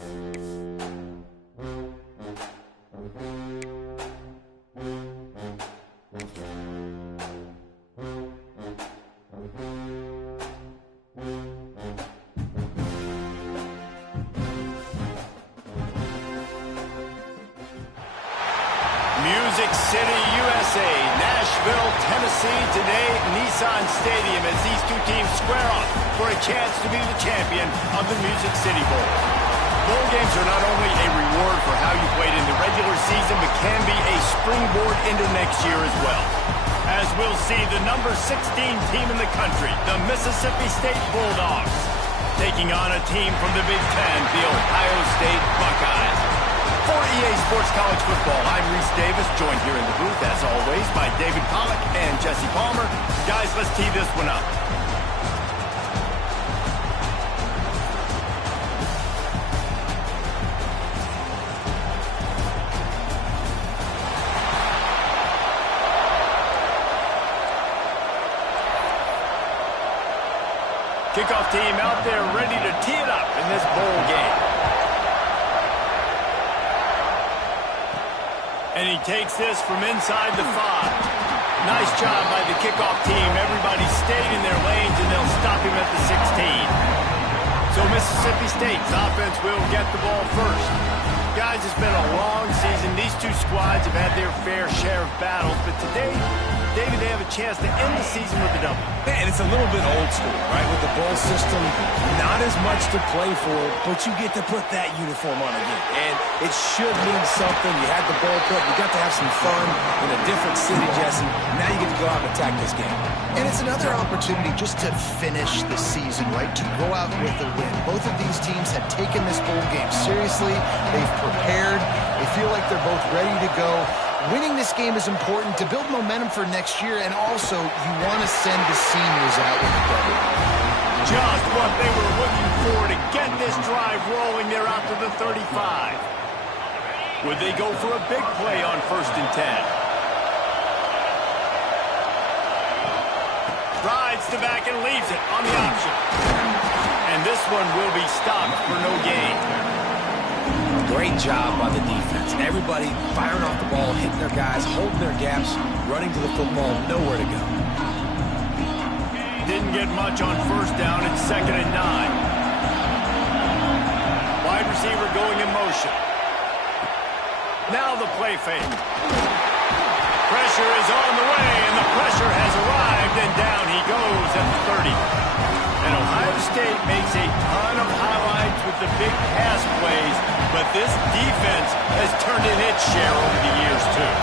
Music City, USA, Nashville, Tennessee, today Nissan Stadium as these two teams square off for a chance to be the champion of the Music City Bowl. Bowl games are not only a reward for how you played in the regular season, but can be a springboard into next year as well. As we'll see, the number 16 team in the country, the Mississippi State Bulldogs, taking on a team from the Big Ten, the Ohio State Buckeyes. For EA Sports College Football, I'm Reese Davis, joined here in the booth, as always, by David Pollack and Jesse Palmer. Guys, let's tee this one up. Kickoff team out there ready to tee it up in this bowl game. And he takes this from inside the 5. Nice job by the kickoff team. Everybody stayed in their lanes, and they'll stop him at the 16. So Mississippi State's offense will get the ball first. Guys, it's been a long season. These two squads have had their fair share of battles, but today, David, they have a chance to end the season with a W. And it's a little bit old school, right? With the bowl system, not as much to play for, but you get to put that uniform on again. And it should mean something. You had the bowl put, you got to have some fun in a different city, Jesse. Now you get to go out and attack this game. And it's another opportunity just to finish the season, right? To go out with a win. Both of these teams have taken this bowl game seriously. They've prepared. They feel like they're both ready to go. Winning this game is important to build momentum for next year, and also you want to send the seniors out with a W. Just what they were looking for to get this drive rolling. They're out to the 35. Would they go for a big play on 1st and 10? Rides to back and leaves it on the option. And this one will be stopped for no gain. Great job by the defense. Everybody firing off the ball, hitting their guys, holding their gaps, running to the football, nowhere to go. Didn't get much on 1st down. It's 2nd and 9. Wide receiver going in motion. Now the play fake. Pressure is on the way, and the pressure has arrived, and down he goes at the 30. And Ohio State makes a ton of highlights with the big pass plays, but this defense has turned in its share over the years, too.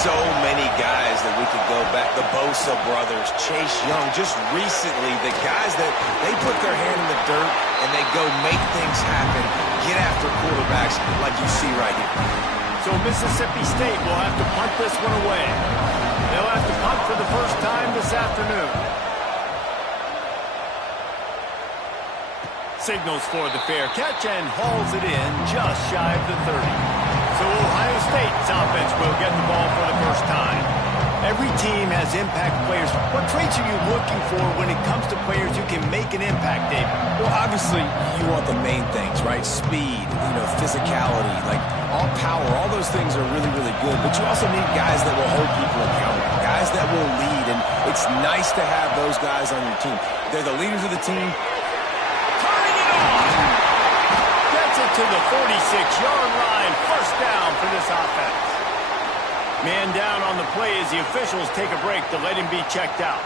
So many guys that we could go back. The Bosa brothers, Chase Young. Just recently, the guys that they put their hand in the dirt and they go make things happen, get after quarterbacks like you see right here. So Mississippi State will have to punt this one away. They'll have to punt for the first time this afternoon. Signals for the fair catch and hauls it in just shy of the 30. So Ohio State's offense will get the ball for the first time. Every team has impact players. What traits are you looking for when it comes to players who can make an impact, David? Well, obviously, you want the main things, right? Speed, physicality, like all power, all those things are really, really good. But you also need guys that will hold people accountable, guys that will lead. And it's nice to have those guys on your team. They're the leaders of the team. Gets it to the 46-yard line. First down for this offense. Man down on the play as the officials take a break to let him be checked out.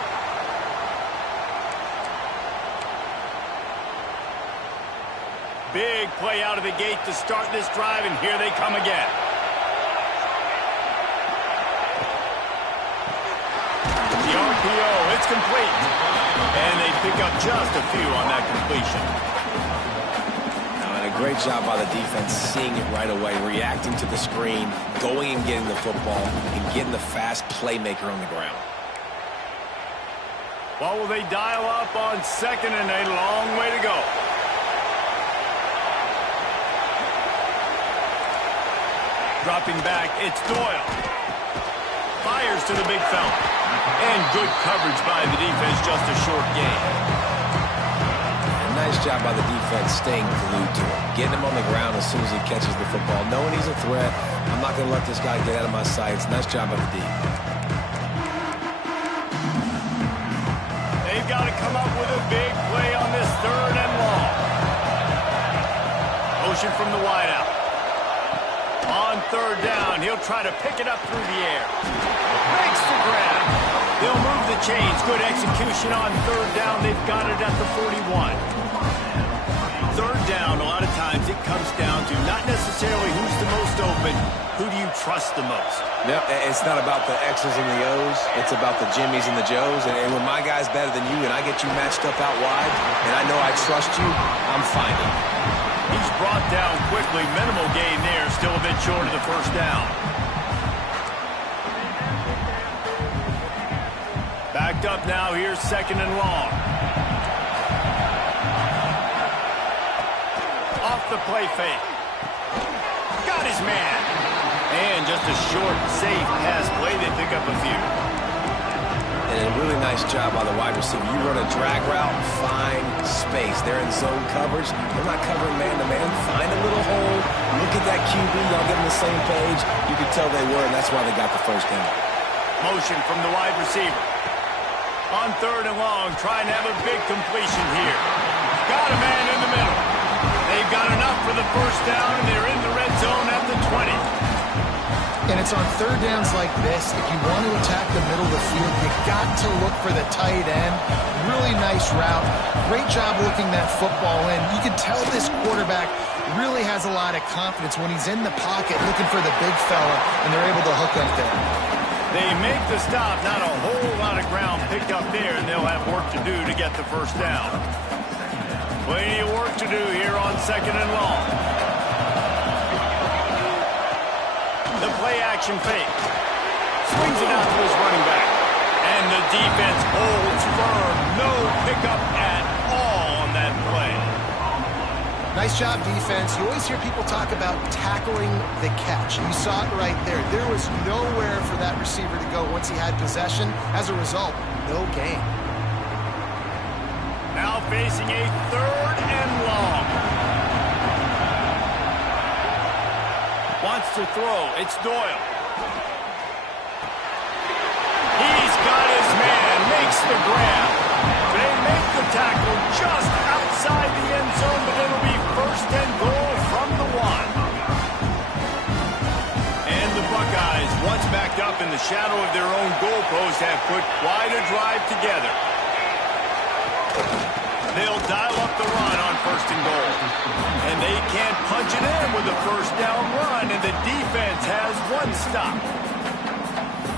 Big play out of the gate to start this drive, and here they come again. The RPO, it's complete. And they pick up just a few on that completion. Great job by the defense, seeing it right away, reacting to the screen, going and getting the football, and getting the fast playmaker on the ground. Well, will they dial up on 2nd and a long way to go? Dropping back, it's Doyle. Fires to the big fella. And good coverage by the defense, just a short gain. nice job by the defense staying glued to him, getting him on the ground as soon as he catches the football, knowing he's a threat. I'm not going to let this guy get out of my sights. Nice job by the D. They've got to come up with a big play on this 3rd and long. Motion from the wideout. On 3rd down, he'll try to pick it up through the air. Makes the grab. They'll move the chains. Good execution on 3rd down. They've got it at the 41. 3rd down, a lot of times it comes down to not necessarily who's the most open, who do you trust the most? No, it's not about the X's and the O's. It's about the Jimmies and the Joes. And when my guy's better than you and I get you matched up out wide and I know I trust you, I'm finding. He's brought down quickly. Minimal gain there. Still a bit short of the 1st down. Backed up now. Here's 2nd and long. Off the play fake. Got his man. And just a short, safe pass play. They pick up a few. And a really nice job by the wide receiver. You run a drag route, find space. They're in zone coverage. They're not covering man-to-man. Find a little hole. Look at that QB. Y'all get on the same page. You can tell they were, and that's why they got the 1st down. Motion from the wide receiver. On 3rd and long, trying to have a big completion here. Got a man in the middle. They've got enough for the 1st down, and they're in the red zone at the 20. And it's on 3rd downs like this. If you want to attack the middle of the field, you got to look for the tight end. Really nice route. Great job looking that football in. You can tell this quarterback really has a lot of confidence when he's in the pocket looking for the big fella, and they're able to hook up there. They make the stop. Not a whole lot of ground picked up there, and they'll have work to do to get the 1st down. Plenty of work to do here on 2nd and long. The play-action fake. Swings it out to his running back. And the defense holds firm. No pickup at all on that play. Nice job, defense. You always hear people talk about tackling the catch. You saw it right there. There was nowhere for that receiver to go once he had possession. As a result, no gain. Now facing a 3rd and long. Wants to throw. It's Doyle. He's got his man. Makes the grab. They make the tackle just outside the end zone, but it'll be 1st and goal from the 1. And the Buckeyes, once backed up in the shadow of their own goalpost, have put quite a drive together. They'll dial up the run on 1st and goal. And they can't punch it in with a 1st down run, and the defense has 1 stop.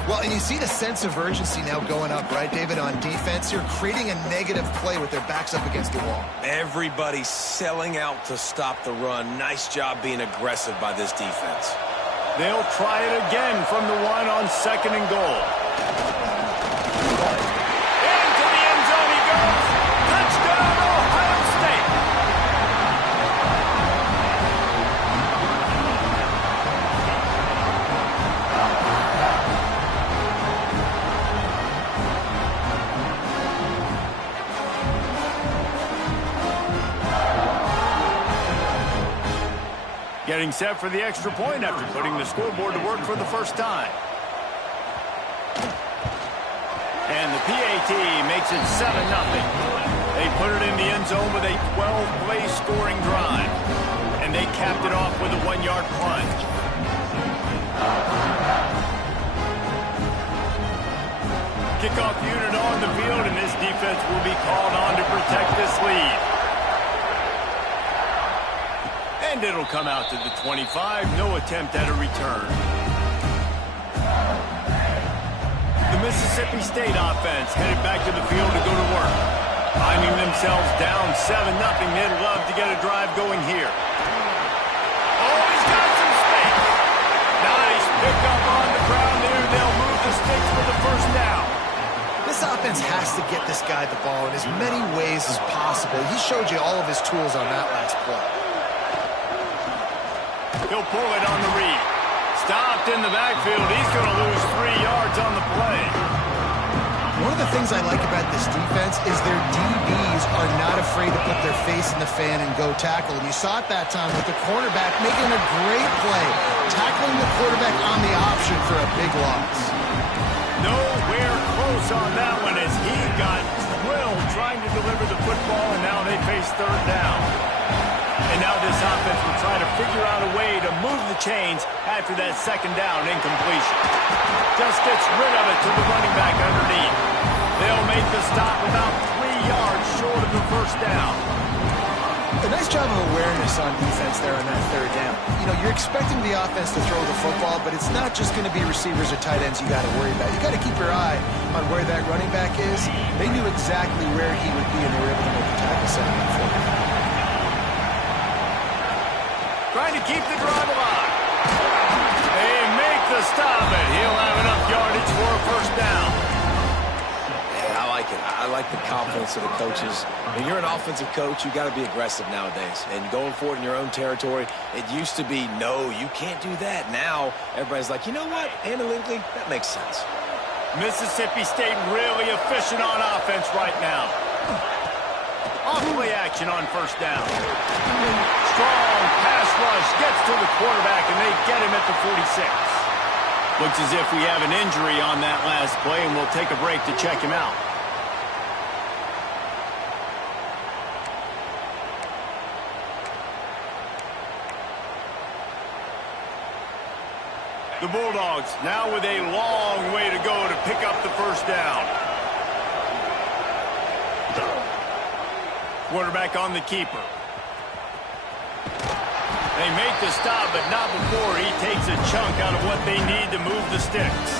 Well, and you see the sense of urgency now going up, right, David, on defense. You're creating a negative play with their backs up against the wall. Everybody's selling out to stop the run. Nice job being aggressive by this defense. They'll try it again from the 1 on 2nd and goal. Into the end zone he goes. Touchdown, Ohio State. Getting set for the extra point after putting the scoreboard to work for the 1st time. And the PAT makes it 7-0. They put it in the end zone with a 12-play scoring drive. And they capped it off with a 1-yard plunge. Kickoff unit on the field, and this defense will be called on to protect this lead. And it'll come out to the 25. No attempt at a return. The Mississippi State offense headed back to the field to go to work. Finding themselves down 7-0. They'd love to get a drive going here. Oh, he's got some space. Nice pickup on the ground there. They'll move the sticks for the 1st down. This offense has to get this guy the ball in as many ways as possible. He showed you all of his tools on that last play. He'll pull it on the read. Stopped in the backfield. He's going to lose 3 yards on the play. One of the things I like about this defense is their DBs are not afraid to put their face in the fan and go tackle. And you saw it that time with the cornerback making a great play, tackling the quarterback on the option for a big loss. Nowhere close on that one as he got drilled trying to deliver the football, and now they face third down. And now this offense will try to figure out a way to move the chains after that second down incompletion. Just gets rid of it to the running back underneath. They'll make the stop about 3 yards short of the first down. A nice job of awareness on defense there on that third down. You know, you're expecting the offense to throw the football, but it's not just going to be receivers or tight ends you got to worry about. You got to keep your eye on where that running back is. They knew exactly where he would be, and they were able to make the tackle setting up for him. Trying to keep the drive alive. They make the stop, and he'll have enough yardage for a first down. Yeah, I like it. I like the confidence of the coaches. When you're an offensive coach, you got to be aggressive nowadays. And going forward in your own territory, it used to be, no, you can't do that. Now, everybody's like, you know what? Analytically, that makes sense. Mississippi State really efficient on offense right now. Off-play action on first down. Strong pass rush gets to the quarterback, and they get him at the 46. Looks as if we have an injury on that last play, and we'll take a break to check him out. The Bulldogs now with a long way to go to pick up the first down. Quarterback on the keeper. They make the stop, but not before he takes a chunk out of what they need to move the sticks.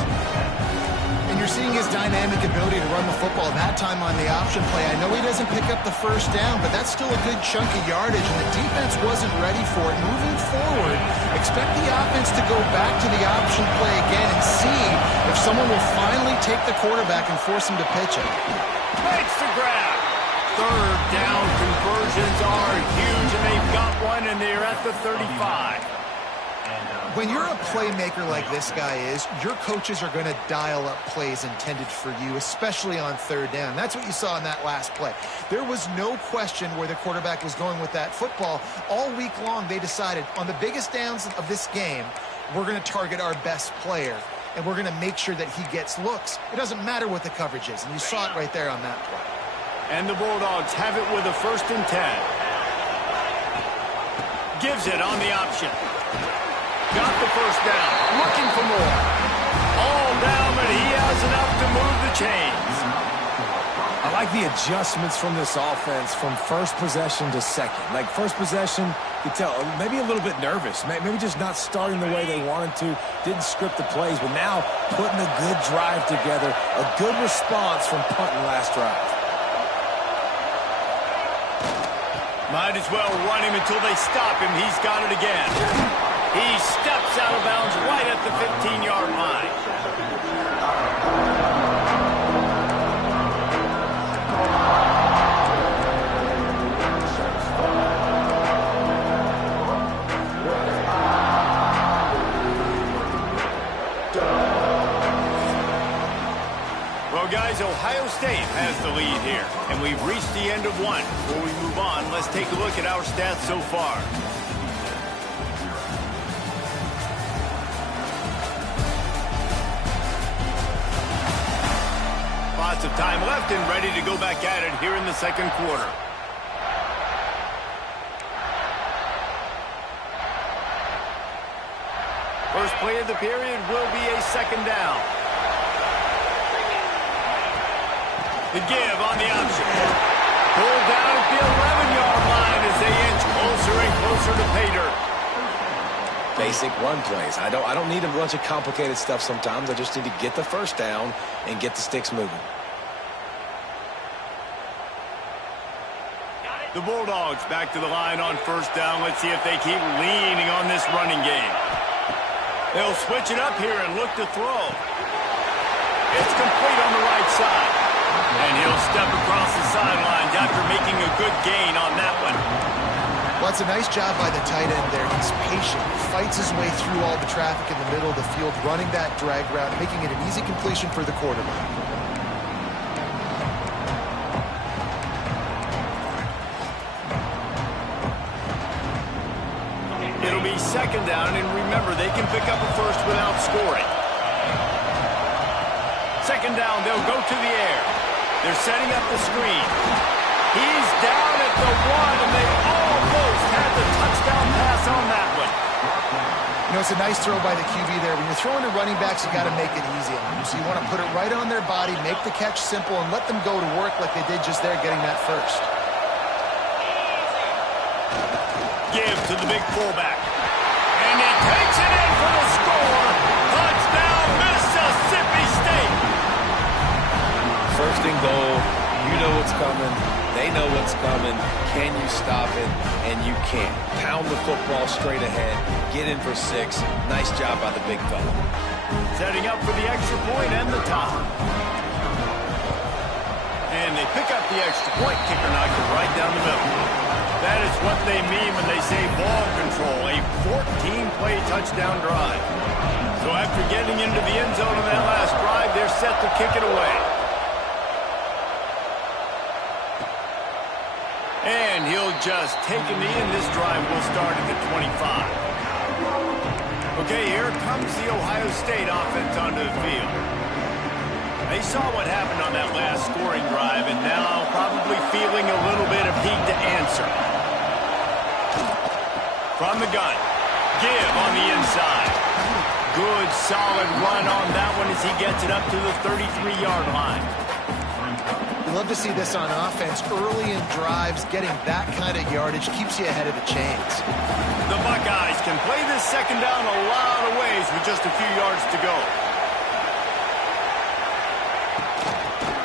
And you're seeing his dynamic ability to run the football that time on the option play. I know he doesn't pick up the first down, but that's still a good chunk of yardage, and the defense wasn't ready for it. Moving forward, expect the offense to go back to the option play again and see if someone will finally take the quarterback and force him to pitch it. Makes the grab. Third down conversions are huge, and they've got one, and they're at the 35. When you're a playmaker like this guy is, your coaches are going to dial up plays intended for you, especially on third down. That's what you saw in that last play. There was no question where the quarterback was going with that football. All week long, they decided on the biggest downs of this game, we're going to target our best player, and we're going to make sure that he gets looks. It doesn't matter what the coverage is, and you saw it right there on that play. And the Bulldogs have it with a 1st and 10. Gives it on the option. Got the first down. Looking for more. All down, but he has enough to move the chains. I like the adjustments from this offense from first possession to second. Like first possession, you could tell maybe a little bit nervous. Maybe just not starting the way they wanted to. Didn't script the plays, but now putting a good drive together. A good response from punting last drive. Might as well run him until they stop him. He's got it again. He steps out of bounds right at the 15-yard line. Well, guys, Ohio State has the lead here, and we've reached the end of one. Before we move on, let's take a look at our stats so far. Lots of time left and ready to go back at it here in the second quarter. First play of the period will be a second down. The give on the option. Pulled down at the 11-yard line as they inch closer and closer to pay dirt. Basic run plays. I don't need a bunch of complicated stuff sometimes. I just need to get the first down and get the sticks moving. The Bulldogs back to the line on first down. Let's see if they keep leaning on this running game. They'll switch it up here and look to throw. It's complete on the right side. And he'll step across the sidelines after making a good gain on that one. Well, it's a nice job by the tight end there. He's patient, fights his way through all the traffic in the middle of the field, running that drag route, making it an easy completion for the quarterback. It'll be second down, and remember, they can pick up a first without scoring. Second down, they'll go to the air. They're setting up the screen. He's down at the 1, and they almost had the touchdown pass on that one. You know, it's a nice throw by the QB there. When you're throwing to running backs, you got to make it easy on them. So you want to put it right on their body, make the catch simple, and let them go to work like they did just there getting that first. Give to the big fullback. And he takes it in for the score. Touchdown, Mississippi State. First and goal. You know what's coming. They know what's coming. Can you stop it? And you can't. Pound the football straight ahead. Get in for 6. Nice job by the big fella. Setting up for the extra point and the tie. And they pick up the extra point. Kicker knocked it right down the middle. That is what they mean when they say ball control. A 14-play touchdown drive. So after getting into the end zone in that last drive, they're set to kick it away. And he'll just take a knee, and this drive will start at the 25. Okay, here comes the Ohio State offense onto the field. They saw what happened on that last scoring drive, and now probably feeling a little bit of heat to answer. From the gun, give on the inside. Good, solid run on that one as he gets it up to the 33-yard line. Love to see this on offense. Early in drives, getting that kind of yardage keeps you ahead of the chains. The Buckeyes can play this second down a lot of ways with just a few yards to go.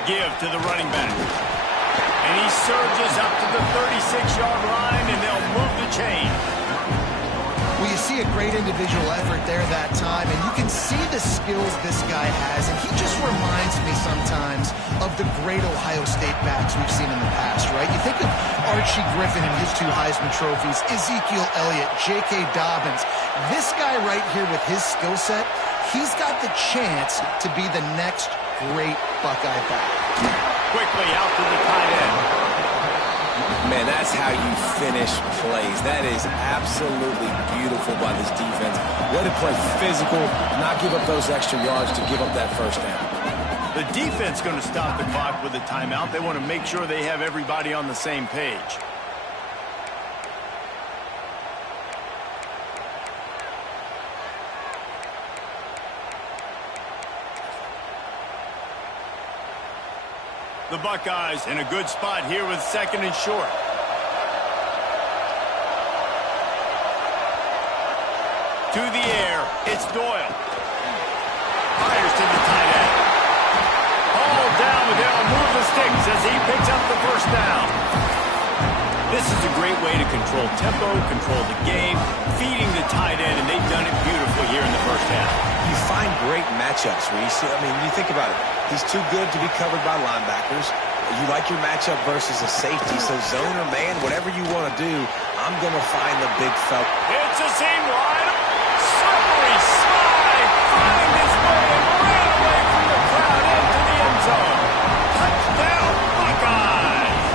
Give to the running back. And he surges up to the 36-yard line, and they'll move the chain. Well, you see a great individual effort there that time, and you can see the skills this guy has, and he just reminds me sometimes of the great Ohio State backs we've seen in the past, right? You think of Archie Griffin and his 2 Heisman trophies, Ezekiel Elliott, J.K. Dobbins. This guy right here with his skill set, he's got the chance to be the next great Buckeye back. Quickly out to the tight end. Man, that's how you finish plays. That is absolutely beautiful by this defense. Way to play physical, not give up those extra yards to give up that first down. The defense going to stop the clock with a timeout. They want to make sure they have everybody on the same page. The Buckeyes in a good spot here with second and short. To the air, it's Doyle. Fires to the tight end. All down, but they'll move the sticks as he picks up the first down. This is a great way to control tempo, control the game, feeding the tight end, and they've done it beautifully here in the first half. You find great matchups where you see, you think about it. He's too good to be covered by linebackers. You like your matchup versus a safety, so zone or man, whatever you want to do, I'm going to find the big fella. It's a seam wide. Slippery slide. Finding his way and ran away from the crowd into the end zone. Touchdown, Buckeyes.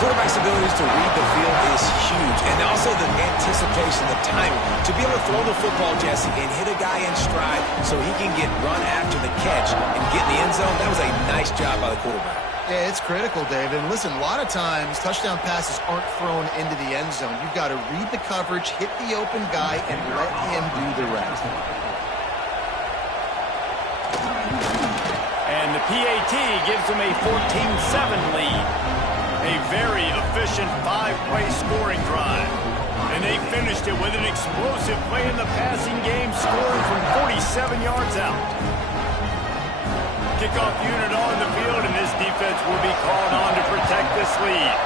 Quarterback's abilities to read the field is huge, and also the anticipation, the timing. To be able to throw the football, Jesse, and hit a guy in stride so he can get run after the catch and get in the end zone, that was a nice job by the quarterback. Yeah, it's critical, David. And listen, a lot of times touchdown passes aren't thrown into the end zone. You've got to read the coverage, hit the open guy, and let him do the rest. And the PAT gives them a 14-7 lead. A very efficient 5-play scoring drive. And they finished it with an explosive play in the passing game, scoring from 47 yards out. Kickoff unit on the field, and this defense will be called on to protect this lead.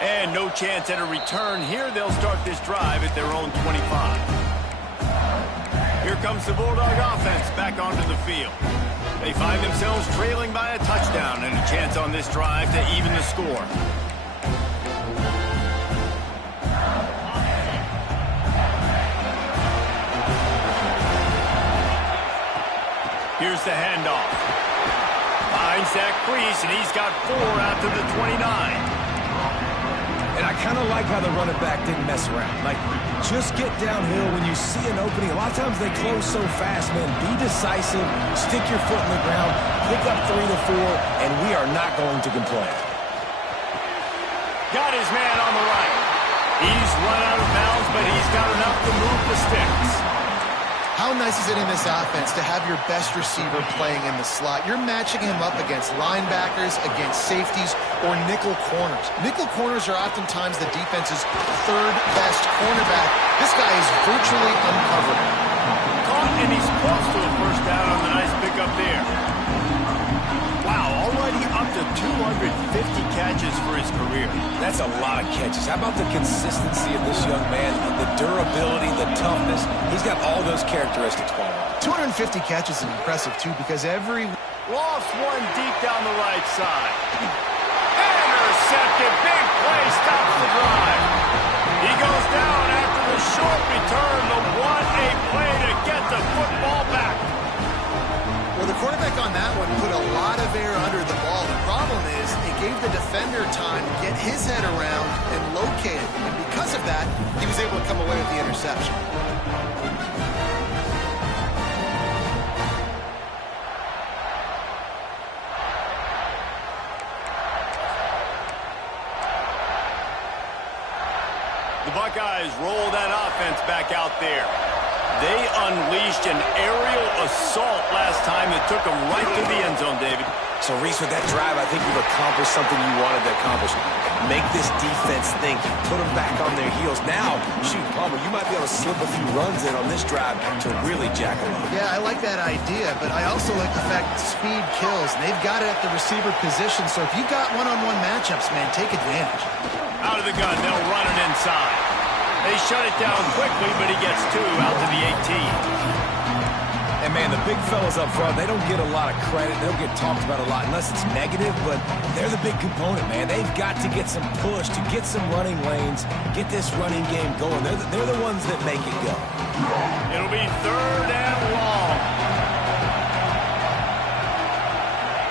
And no chance at a return here. They'll start this drive at their own 25. Here comes the Bulldog offense back onto the field. They find themselves trailing by a touchdown and a chance on this drive to even the score. Here's the handoff. Finds that crease, and he's got 4 out to the 29. And I kind of like how the running back didn't mess around. Like, just get downhill when you see an opening. A lot of times they close so fast, man. Be decisive, stick your foot in the ground, pick up 3 to 4, and we are not going to complain. Got his man on the right. He's run out of bounds, but he's got enough to move the sticks. How nice is it in this offense to have your best receiver playing in the slot? You're matching him up against linebackers, against safeties, or nickel corners. Nickel corners are oftentimes the defense's third best cornerback. This guy is virtually uncoverable. Caught, and he's close to a first down on the nice pickup there. Wow, already up to 250 catches for his career. That's a lot of catches. How about the consistency of this young man? The durability, the toughness. He's got all those characteristics, Paul. 250 catches is impressive, too, because every... Lost one deep down the right side. Intercepted. Big play stops the drive. He goes down after the short return. The 1-8 play to get the football back. Well, the quarterback on that one put a lot of air under the ball. The problem is it gave the defender time to get his head around and locate it. And because of that, he was able to come away with the interception. The Buckeyes roll that offense back out there. They unleashed an aerial assault last time that took them right to the end zone, David. So, Reese, with that drive, I think you've accomplished something you wanted to accomplish. Make this defense think. Put them back on their heels. Now, shoot, Palmer, you might be able to slip a few runs in on this drive to really jack them up. Yeah, I like that idea, but I also like the fact that speed kills. And they've got it at the receiver position, so if you've got one-on-one matchups, man, take advantage. Out of the gun, they'll run it inside. They shut it down quickly, but he gets 2 out to the 18. And, man, the big fellas up front, they don't get a lot of credit. They don't get talked about a lot unless it's negative, but they're the big component, man. They've got to get some push, to get some running lanes, get this running game going. They're the ones that make it go. It'll be 3rd and long.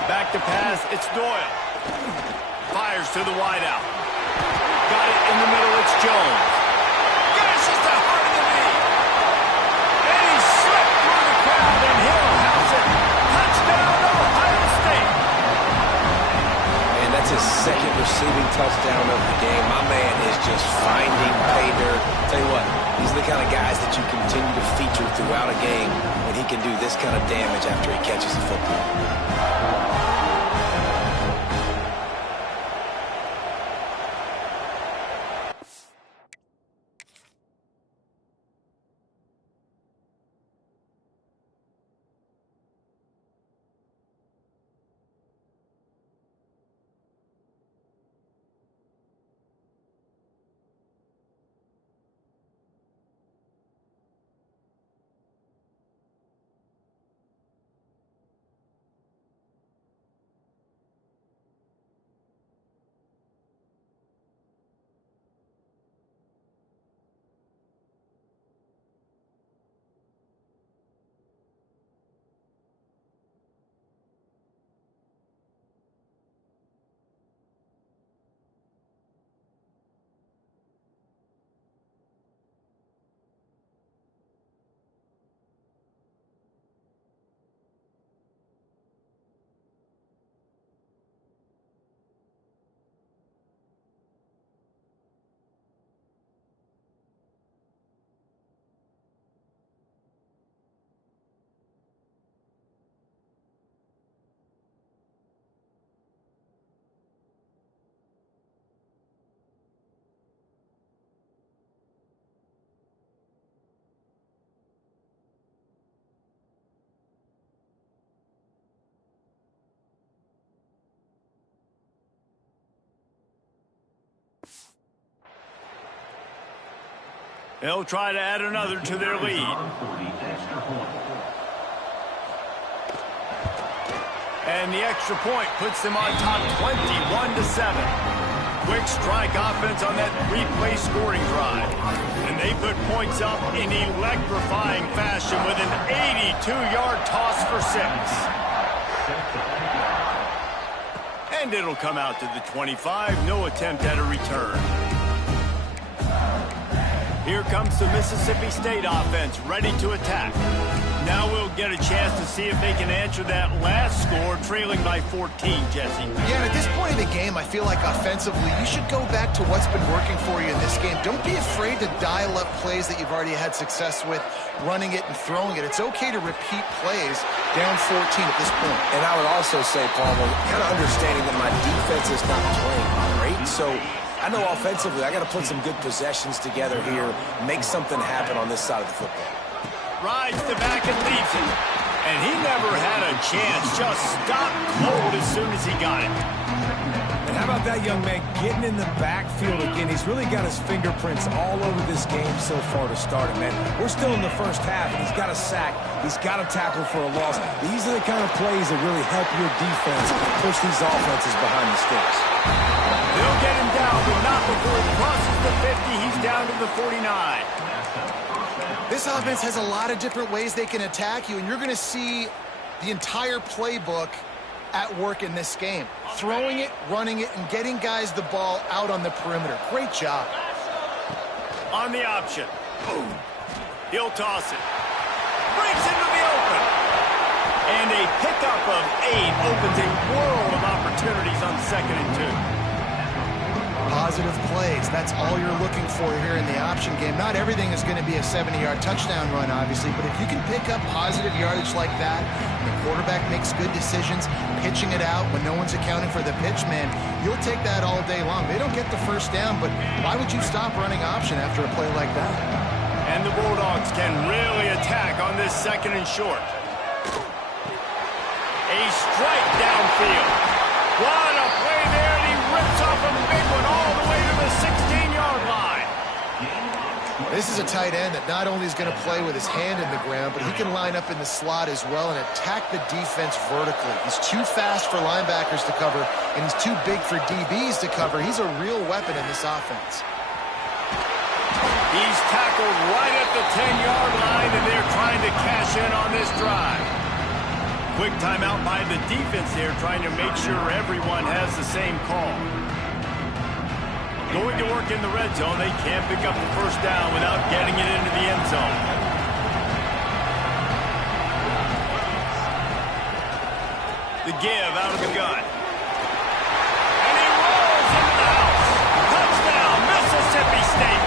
Back to pass, it's Doyle. Fires to the wideout. Got it in the middle, it's Jones. Gashes the heart of the knee. And he slipped through the crowd, and Hill house it. Touchdown, Ohio State. And that's his 2nd receiving touchdown of the game. My man is just finding pay dirt. Tell you what, these are the kind of guys that you continue to feature throughout a game when he can do this kind of damage after he catches the football. They'll try to add another to their lead. And the extra point puts them on top 21-7. Quick strike offense on that 3-play scoring drive. And they put points up in electrifying fashion with an 82-yard toss for 6. And it'll come out to the 25. No attempt at a return. Here comes the Mississippi State offense, ready to attack. Now we'll get a chance to see if they can answer that last score, trailing by 14, Jesse. Yeah, and at this point of the game, I feel like offensively, you should go back to what's been working for you in this game. Don't be afraid to dial up plays that you've already had success with, running it and throwing it. It's okay to repeat plays down 14 at this point. And I would also say, Palmer, kind of understanding that my defense is not playing great, so I know offensively I got to put some good possessions together here, make something happen on this side of the football. Rides the back and leaves it. And he never had a chance. Just stopped cold as soon as he got it. And how about that young man getting in the backfield again? He's really got his fingerprints all over this game so far to start it, man. We're still in the first half, and he's got a sack. He's got a tackle for a loss. These are the kind of plays that really help your defense push these offenses behind the sticks. They'll get him down, but not before he crosses the 50. He's down to the 49. This offense has a lot of different ways they can attack you, and you're going to see the entire playbook at work in this game. Throwing it, running it, and getting guys the ball out on the perimeter. Great job. On the option. Boom. He'll toss it. Breaks into the open. And a pickup of 8 opens a world of opportunities on 2nd and 2. Positive plays. That's all you're looking for here in the option game. Not everything is going to be a 70-yard touchdown run, obviously, but if you can pick up positive yardage like that, and the quarterback makes good decisions, pitching it out when no one's accounting for the pitch, man, you'll take that all day long. They don't get the first down, but why would you stop running option after a play like that? And the Bulldogs can really attack on this 2nd and short. A strike downfield. What a play there, and he rips off a big one all the way to the 16-yard line. This is a tight end that not only is going to play with his hand in the ground, but he can line up in the slot as well and attack the defense vertically. He's too fast for linebackers to cover, and he's too big for DBs to cover. He's a real weapon in this offense. He's tackled right at the 10-yard line, and they're trying to cash in on this drive. Quick timeout by the defense here, trying to make sure everyone has the same call. Going to work in the red zone. They can't pick up the first down without getting it into the end zone. The give out of the gun. And he rolls into the house. Touchdown, Mississippi State.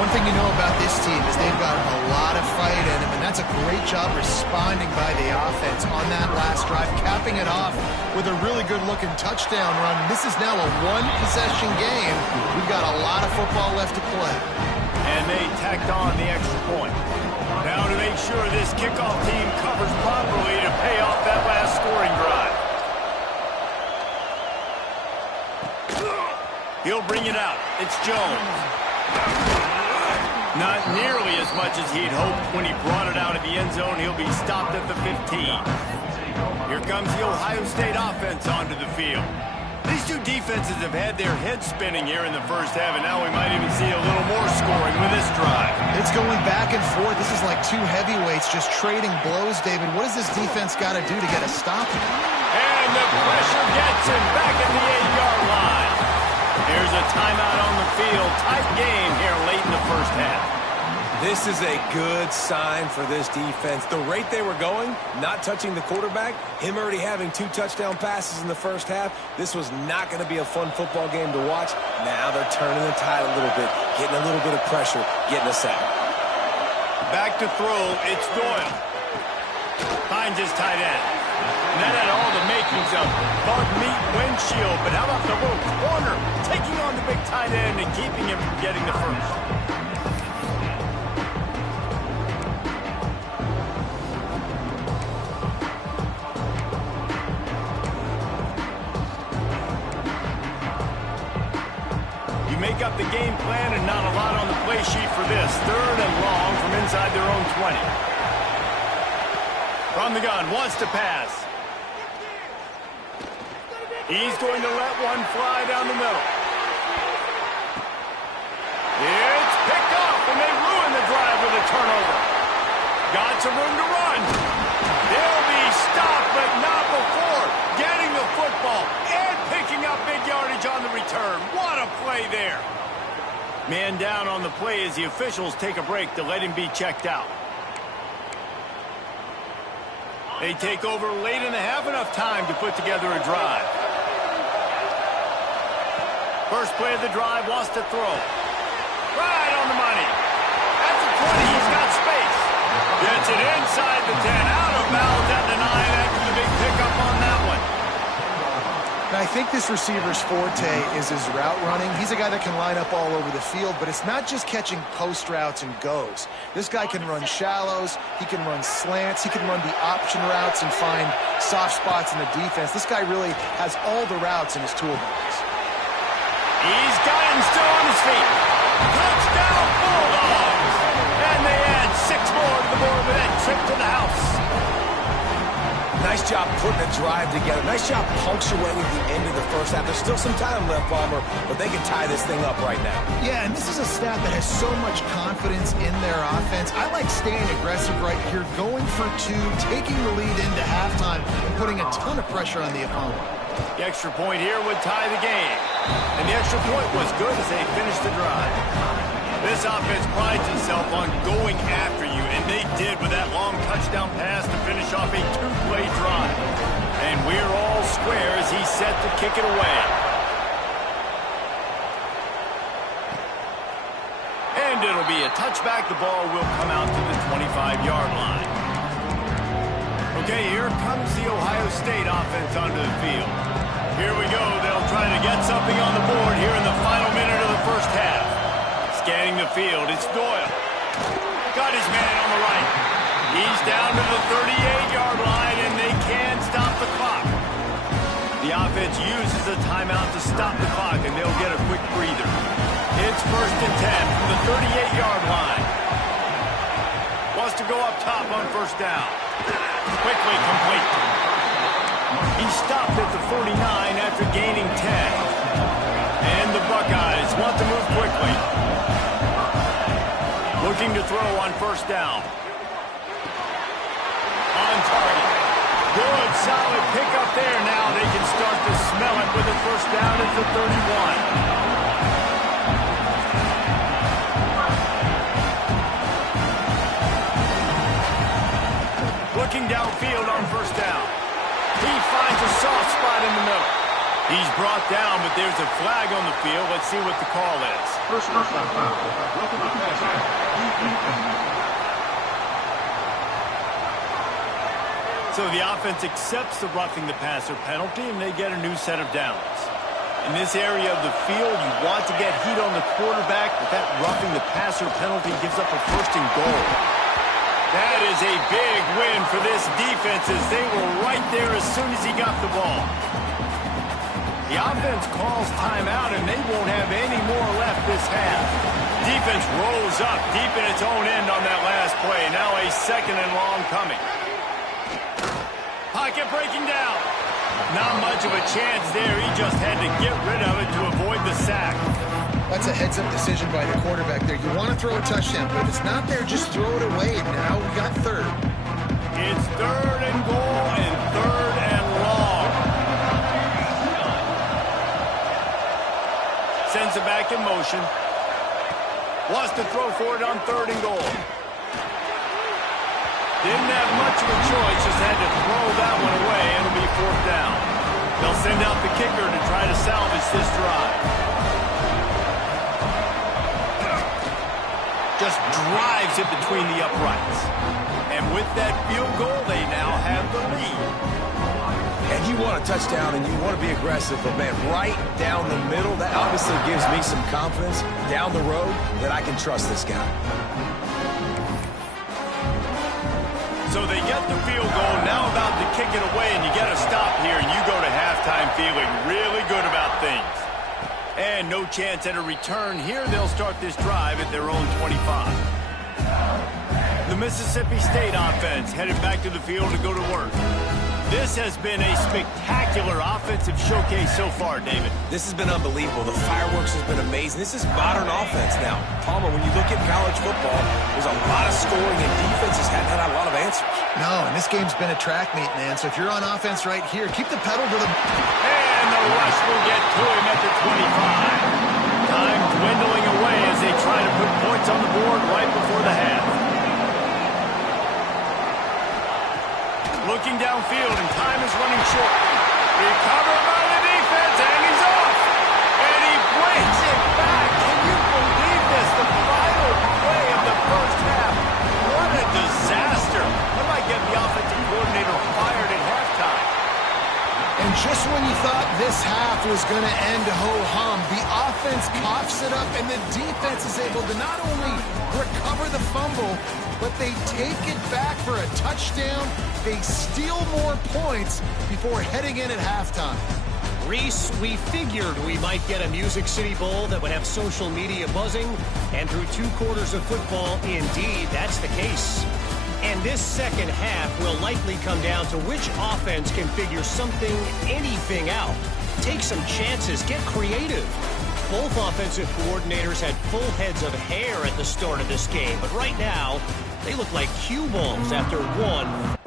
One thing you know about this team is they've got a lot of fight in them, and that's a great job responding by the offense on that last drive, capping it off with a really good-looking touchdown run. This is now a one-possession game. We've got a lot of football left to play. And they tacked on the extra point. Now to make sure this kickoff team covers properly to pay off that last scoring drive. He'll bring it out. It's Jones. Not nearly as much as he'd hoped when he brought it out of the end zone. He'll be stopped at the 15. Here comes the Ohio State offense onto the field. These two defenses have had their heads spinning here in the first half, and now we might even see a little more scoring with this drive. It's going back and forth. This is like two heavyweights just trading blows, David. What does this defense got to do to get a stop? And the pressure gets him back at the 8-yard line. Here's a timeout on the field. Tight game here late in the first half. This is a good sign for this defense. The rate they were going, not touching the quarterback, him already having 2 touchdown passes in the first half, this was not going to be a fun football game to watch. Now they're turning the tide a little bit, getting a little bit of pressure, getting a sack. Back to throw, it's Doyle. Finds his tight end. And that had all the makings of bug meat windshield, but how about the little corner taking on the big tight end and keeping him from getting the first? Make up the game plan and not a lot on the play sheet for this. 3rd and long from inside their own 20. From the gun, wants to pass. He's going to let one fly down the middle. It's picked up, and they ruin the drive with a turnover. Got some room to run. They'll be stopped, but not before getting the football and picking up big yardage on the return. What a play there. Man down on the play as the officials take a break to let him be checked out. They take over late in the half, enough time to put together a drive. First play of the drive, wants to throw. Right on the money. At the 20, he's got space. Gets it inside the 10, out of bounds at the 9 after the big pickup on that one. And I think this receiver's forte is his route running. He's a guy that can line up all over the field, but it's not just catching post routes and goes. This guy can run shallows, he can run slants, he can run the option routes and find soft spots in the defense. This guy really has all the routes in his toolbox. He's got him still on his feet. Touchdown, Bulldogs! And they add 6 more to the board with that trip to the house. Nice job putting a drive together. Nice job punctuating the end of the first half. There's still some time left, Palmer, but they can tie this thing up right now. Yeah, and this is a staff that has so much confidence in their offense. I like staying aggressive right here, going for 2, taking the lead into halftime, and putting a ton of pressure on the opponent. The extra point here would tie the game. And the extra point was good as they finished the drive. This offense prides itself on going after you, and they did with that long touchdown pass to finish off a 2-play drive. And we're all square as he's set to kick it away. And it'll be a touchback. The ball will come out to the 25-yard line. Okay, here comes the Ohio State offense onto the field. Here we go. They'll try to get something on the board here in the final minute of the first half. Scanning the field, it's Doyle. Got his man on the right. He's down to the 38-yard line, and they can stop the clock. The offense uses a timeout to stop the clock, and they'll get a quick breather. It's 1st and 10 from the 38-yard line. Wants to go up top on 1st down. Quickly complete. He stopped at the 49 after gaining 10. And the Buckeyes want to move quickly. Looking to throw on 1st down. On target. Good, solid pickup there. Now they can start to smell it with a 1st down at the 31. Looking downfield on 1st down. He finds a soft spot in the middle. He's brought down, but there's a flag on the field. Let's see what the call is. So the offense accepts the roughing the passer penalty, and they get a new set of downs. In this area of the field, you want to get heat on the quarterback, but that roughing the passer penalty gives up a 1st and goal. That is a big win for this defense as they were right there as soon as he got the ball. The offense calls timeout, and they won't have any more left this half. Defense rolls up deep in its own end on that last play. Now a 2nd and long coming. Pocket breaking down. Not much of a chance there. He just had to get rid of it to avoid the sack. That's a heads-up decision by the quarterback there. You want to throw a touchdown, but if it's not there, just throw it away. And now we got 3rd. It's 3rd and goal and 3rd and long. Sends it back in motion. Wants to throw for it on 3rd and goal. Didn't have much of a choice, just had to throw that one away. It'll be 4th down. They'll send out the kicker to try to salvage this drive. Just drives it between the uprights. And with that field goal, they now have the lead. And you want a touchdown and you want to be aggressive, but man, right down the middle, that obviously gives me some confidence down the road that I can trust this guy. So they get the field goal, now about to kick it away, and you get a stop here, and you go to halftime feeling really good about things. And no chance at a return here. They'll start this drive at their own 25. The Mississippi State offense headed back to the field to go to work. This has been a spectacular offensive showcase so far, David. This has been unbelievable. The fireworks has been amazing. This is modern offense now. Palmer, when you look at college football, there's a lot of scoring, and defenses haven't had a lot of answers. No, and this game's been a track meet, man. So if you're on offense right here, keep the pedal to the... And the rush will get to him at the 25. Time dwindling away as looking downfield, and time is running short. Recovered by the defense, and he's off. And he breaks it back. Can you believe this? The final play of the first half. What a disaster. That might get the offensive coordinator fired at halftime. And just when you thought this half was going to end ho-hum, the offense coughs it up, and the defense is able to not only recover the fumble, but they take it back for a touchdown. They steal more points before heading in at halftime. Reese, we figured we might get a Music City Bowl that would have social media buzzing, and through 2 quarters of football, indeed, that's the case. And this second half will likely come down to which offense can figure something, anything out. Take some chances, get creative. Both offensive coordinators had full heads of hair at the start of this game, but right now, they look like cue balls after one.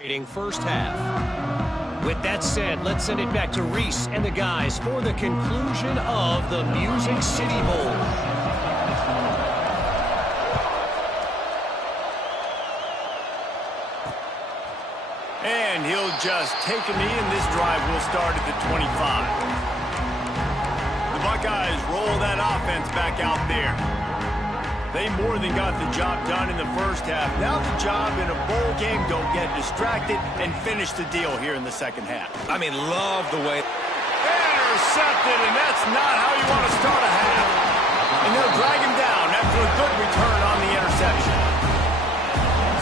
First half. With that said, let's send it back to Reese and the guys for the conclusion of the Music City Bowl. And he'll just take a knee, and this drive will start at the 25. The Buckeyes roll that offense back out there. They more than got the job done in the first half. Now the job in a bowl game, don't get distracted, and finish the deal here in the second half. I mean, love the way. Intercepted, and that's not how you want to start a half. And they'll drag him down after a good return on the interception.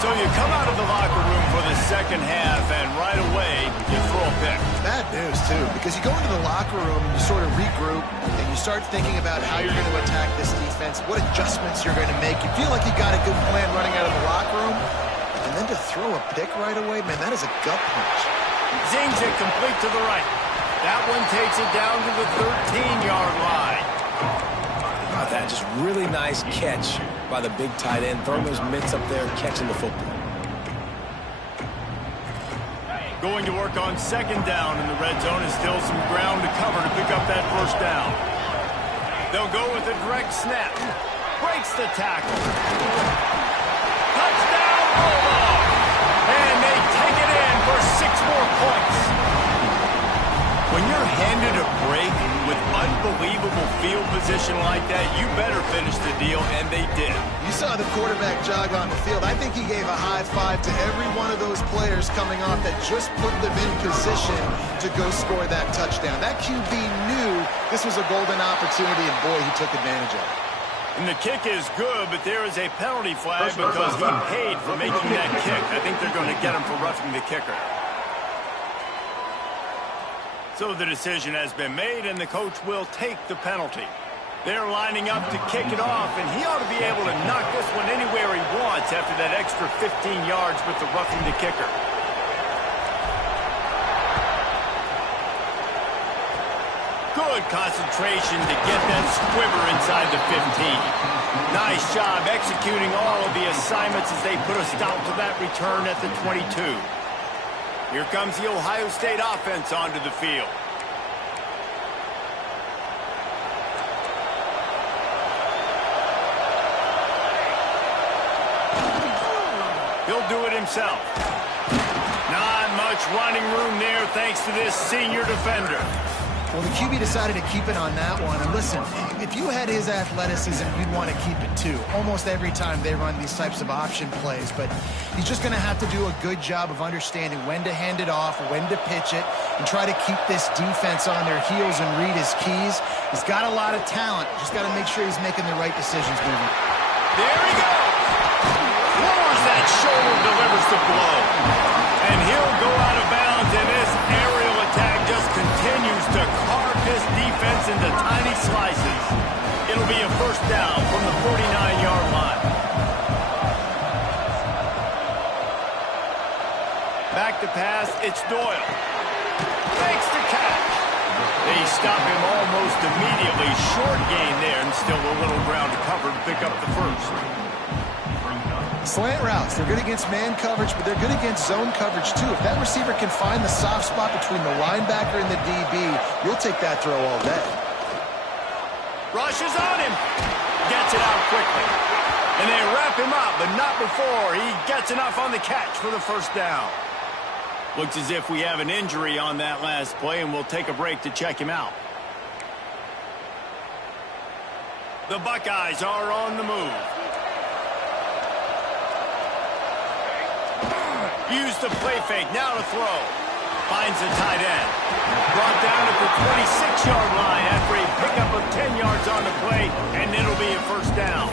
So you come out of the locker room for the second half, and right away, you throw a pick. Bad news, too, because you go into the locker room and you sort of regroup, and you start thinking about how you're going to attack this defense, what adjustments you're going to make. You feel like you got a good plan running out of the locker room, and then to throw a pick right away, man, that is a gut punch. Zings it complete to the right. That one takes it down to the 13-yard line. How about that? Just really nice catch by the big tight end, throwing those mitts up there and catching the football. Going to work on second down in the red zone, and still some ground to cover to pick up that first down. They'll go with a direct snap. Breaks the tackle. Touchdown, Bulldogs! And they take it in for 6 more points. When you're handed a break with unbelievable field position like that, you better finish the deal, and they did. You saw the quarterback jog on the field. I think he gave a high five to every one of those players coming off that just put them in position to go score that touchdown. That QB knew this was a golden opportunity, and boy, he took advantage of it. And the kick is good, but there is a penalty flag because he paid for making that kick. I think they're going to get him for roughing the kicker. So the decision has been made, and the coach will take the penalty. They're lining up to kick it off, and he ought to be able to knock this one anywhere he wants after that extra 15 yards with the roughing the kicker. Good concentration to get that squiver inside the 15. Nice job executing all of the assignments as they put a stop to that return at the 22. Here comes the Ohio State offense onto the field. He'll do it himself. Not much running room there thanks to this senior defender. Well, the QB decided to keep it on that one. And listen, if you had his athleticism, you'd want to keep it too. Almost every time they run these types of option plays. But he's just going to have to do a good job of understanding when to hand it off, when to pitch it, and try to keep this defense on their heels and read his keys. He's got a lot of talent. Just got to make sure he's making the right decisions moving. There he goes. Lowers that shoulder, delivers the blow. And he'll go out of bounds, and this aerial attack just continues to carve this defense into tiny slices. It'll be a first down from the 49-yard line. Back to pass, it's Doyle. Makes the catch. They stop him almost immediately. Short gain there, and still a little ground to cover to pick up the first. Slant routes, they're good against man coverage, but they're good against zone coverage too. If that receiver can find the soft spot between the linebacker and the DB, you'll take that throw all day. Rushes on him. Gets it out quickly. And they wrap him up, but not before he gets enough on the catch for the first down. Looks as if we have an injury on that last play, and we'll take a break to check him out. The Buckeyes are on the move. Used the play fake, now to throw. Finds the tight end. Brought down at the 26-yard line after a pickup of 10 yards on the play, and it'll be a first down.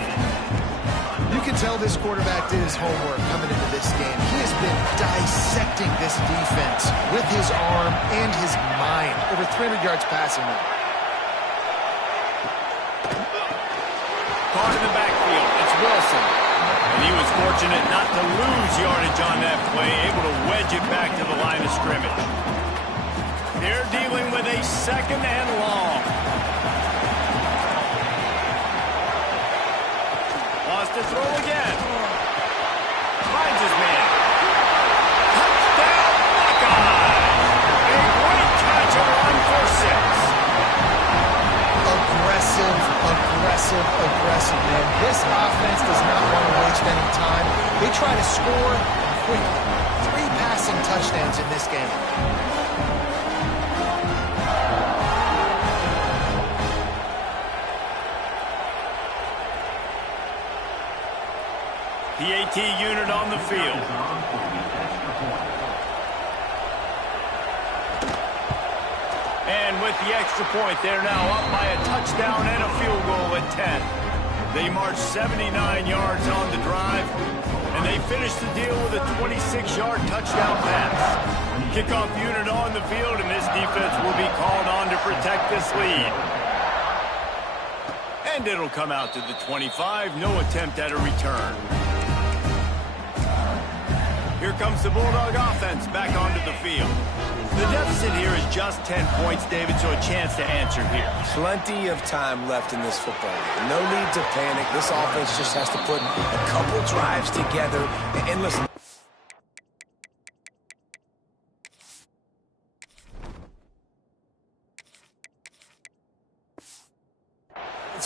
You can tell this quarterback did his homework coming into this game. He has been dissecting this defense with his arm and his mind. Over 300 yards passing now. Caught in the backfield, it's Wilson. And he was fortunate not to lose yardage on that play, able to wedge it back to the line of scrimmage. They're dealing with a second and long. Wants to throw again. Finds his man. Touchdown! aggressive, man. This offense does not want to waste any time. They try to score quickly. 3 passing touchdowns in this game. The AT unit on the field. And with the extra point, they're now up by a touchdown and a field goal at 10. They marched 79 yards on the drive, and they finished the deal with a 26-yard touchdown pass. Kickoff unit on the field, and this defense will be called on to protect this lead. And it'll come out to the 25. No attempt at a return. Here comes the Bulldog offense back onto the field. The deficit here is just 10 points, David, so a chance to answer here. Plenty of time left in this football game. No need to panic. This offense just has to put a couple drives together. And listen.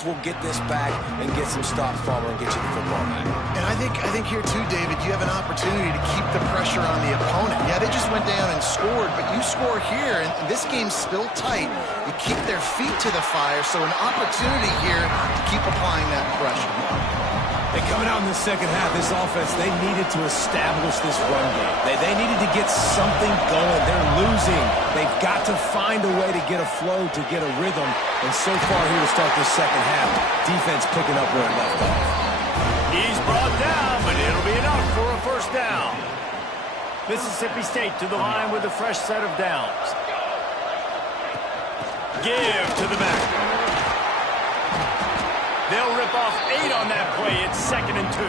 We'll get this back and get some stops, Palmer, and get you the football back. And I think here too, David, you have an opportunity to keep the pressure on the opponent. Yeah, they just went down and scored, but you score here, and this game's still tight. You keep their feet to the fire, so an opportunity here to keep applying that pressure. And coming out in the second half, this offense, they needed to establish this run game. They needed to get something going. They're losing. They've got to find a way to get a flow, to get a rhythm. And so far here to start this second half, defense picking up where it left off. He's brought down, but it'll be enough for a first down. Mississippi State to the line with a fresh set of downs. Give to the back. They'll rip off 8 on that play. It's 2nd and 2.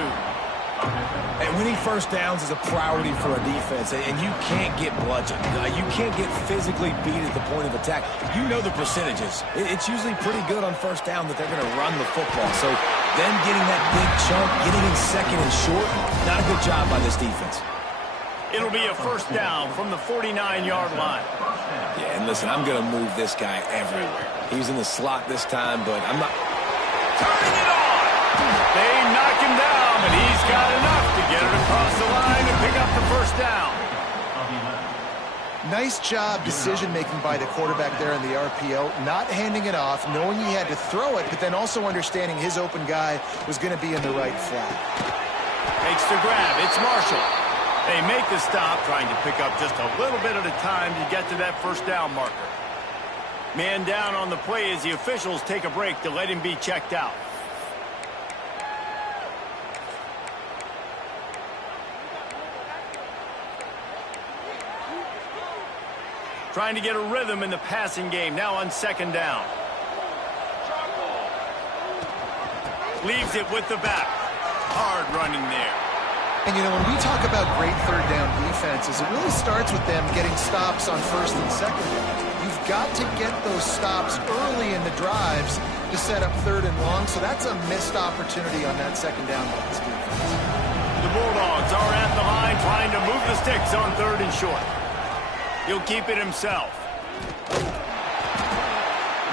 And winning first downs is a priority for a defense, and you can't get bludgeoned. You can't get physically beat at the point of attack. You know the percentages. It's usually pretty good on first down that they're going to run the football. So them getting that big chunk, getting in 2nd and short, not a good job by this defense. It'll be a first down from the 49-yard line. Yeah, and listen, I'm going to move this guy everywhere. He's in the slot this time, but I'm not... Turning it on. They knock him down, but he's got enough to get it across the line and pick up the first down. Nice job decision-making by the quarterback there in the RPO, not handing it off, knowing he had to throw it, but then also understanding his open guy was going to be in the right flat. Makes the grab. It's Marshall. They make the stop, trying to pick up just a little bit at a time to get to that first down marker. Man down on the play as the officials take a break to let him be checked out. Trying to get a rhythm in the passing game, now on 2nd down. Leaves it with the back. Hard running there. And, you know, when we talk about great third down defenses, it really starts with them getting stops on 1st and 2nd down. You've got to get those stops early in the drives to set up 3rd and long, so that's a missed opportunity on that 2nd down by this defense. The Bulldogs are at the line trying to move the sticks on 3rd and short. He'll keep it himself.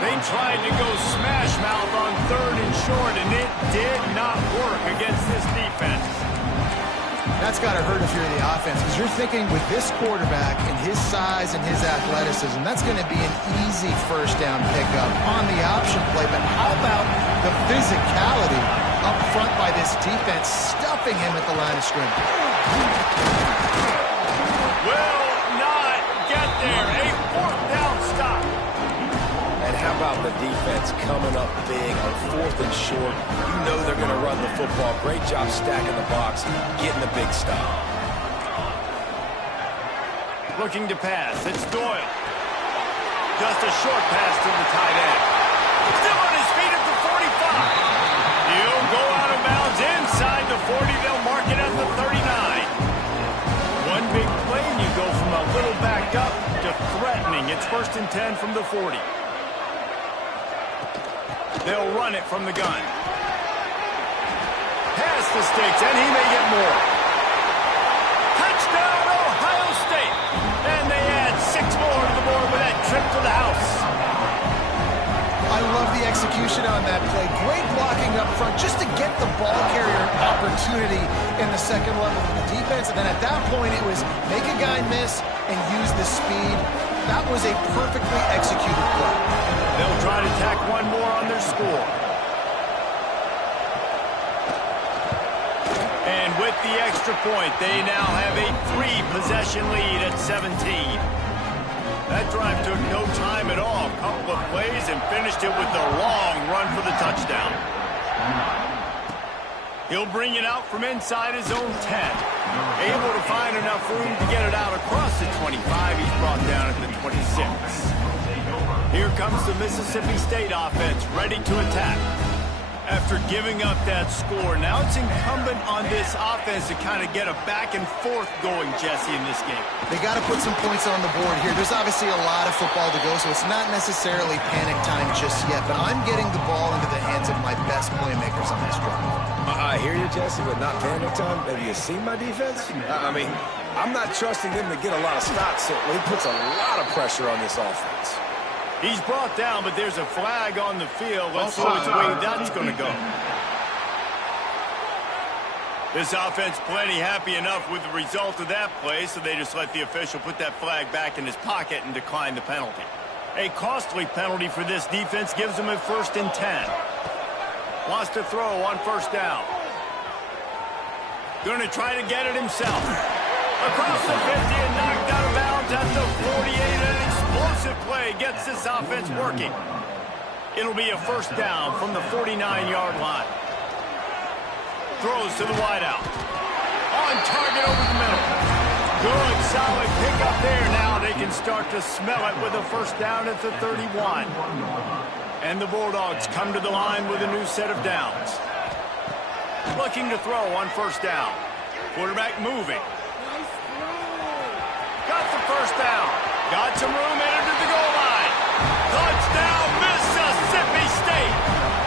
They tried to go smash mouth on 3rd and short, and it did not work against this defense. That's got to hurt if you're the offense, because you're thinking with this quarterback and his size and his athleticism, that's going to be an easy first down pickup on the option play. But how about the physicality up front by this defense, stuffing him at the line of scrimmage? Will not get there. A 4th down stop. And how about the defense coming up big on 4th and short? You know they're going to run the football. Great job stacking the box, getting the big stop. Looking to pass. It's Doyle. Just a short pass to the tight end. Still on his feet at the 45. He'll go out of bounds inside the 40. They'll mark it at the 39. One big play, and you go from a little backed up to threatening. It's 1st and 10 from the 40. They'll run it from the gun. Pass the sticks, and he may get more. Touchdown, Ohio State. And they add 6 more to the board with that trip to the house. I love the execution on that play. Great blocking up front just to get the ball carrier opportunity in the second level of the defense. And then at that point, it was make a guy miss and use the speed. That was a perfectly executed play. They'll try to tack one more on their score. And with the extra point, they now have a 3-possession lead at 17. That drive took no time at all. A couple of plays and finished it with a long run for the touchdown. He'll bring it out from inside his own 10. Able to find enough room to get it out across the 25. He's brought down at the 26. Here comes the Mississippi State offense, ready to attack. After giving up that score, now it's incumbent on this offense to kind of get a back and forth going, Jesse, in this game. They got to put some points on the board here. There's obviously a lot of football to go, so it's not necessarily panic time just yet, but I'm getting the ball into the hands of my best playmakers on this drive. I hear you, Jesse, but not panic time. Have you seen my defense? I mean, I'm not trusting them to get a lot of stops, so he puts a lot of pressure on this offense. He's brought down, but there's a flag on the field. Let's see which way that's going to go. This offense plenty happy enough with the result of that play, so they just let the official put that flag back in his pocket and decline the penalty. A costly penalty for this defense gives them a 1st and 10. Wants to throw on 1st down. Going to try to get it himself. Across the 50 and knocked out of bounds at the 48. An explosive play gets this offense working. It'll be a 1st down from the 49-yard line. Throws to the wideout. On target over the middle. Good, solid pickup there. Now they can start to smell it with a 1st down at the 31. And the Bulldogs come to the line with a new set of downs. Looking to throw on 1st down. Quarterback moving. Got the 1st down. Got some room, entered to the goal line. Touchdown, Mississippi State.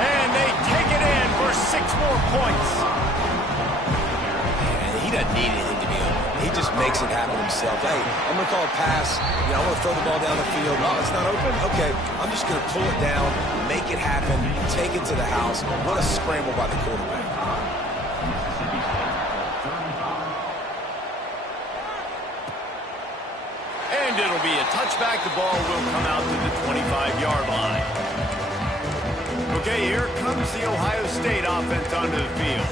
And they take it in for 6 more points. Man, he doesn't need anything to be open. He just makes it happen himself. Hey, I'm going to call a pass. You know, I'm going to throw the ball down the field. Oh, it's not open? Okay. I'm just going to pull it down, make it happen, take it to the house. What a scramble by the quarterback. And it'll be a touchback. The ball will come out to the 25-yard line. Okay, here comes the Ohio State offense onto the field.